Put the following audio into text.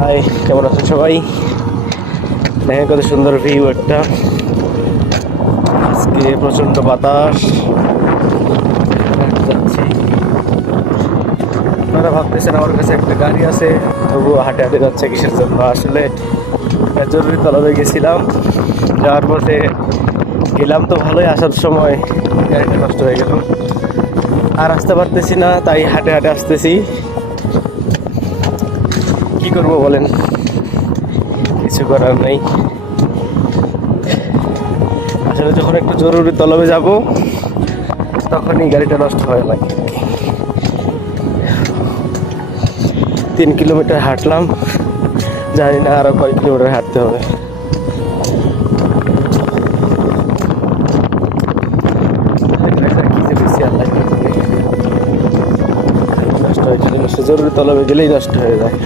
High কেমন আছেন সবাই? দেখেন কত সুন্দর ভিউ একটা। আজকে প্রচণ্ড বাতাস। যাচ্ছি। আপনারা ভাবতেছেন আমার কাছে একটা গাড়ি আছে তবু হাঁটে হাঁটে যাচ্ছে কিসের জন্য? আসলে জরুরি তলবে গেছিলাম। যাওয়ার পথে গেলাম তো ভালোই আসার সময়। গাড়িটা নষ্ট হয়ে গেল। আর আসতে পারতেছি না, তাই হাঁটে হাঁটে আসতেছি। কি করব বলেন? কিছু করার নেই। আসলে যখন একটু জরুরি তলবে যাব, তখনই গাড়িটা নষ্ট হয়ে লাগে তিন কিলোমিটার হাঁটলাম, জানি না আরও কয় কিলোমিটার হাঁটতে হবে। নষ্ট জরুরি তলবে গেলেই নষ্ট হয়ে যায়।